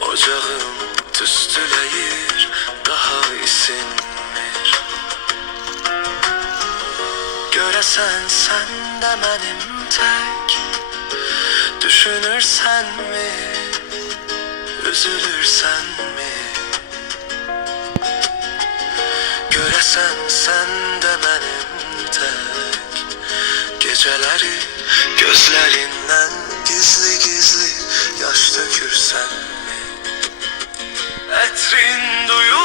ocağım tüstüleyir, daha isinmir. Göresen sen de benim tek, düşünürsen mi, üzülürsen mi? Göresen sen de benim tek, geceleri gözlerinden gizli gizli yaş dökürsen mi? Etrin duyulur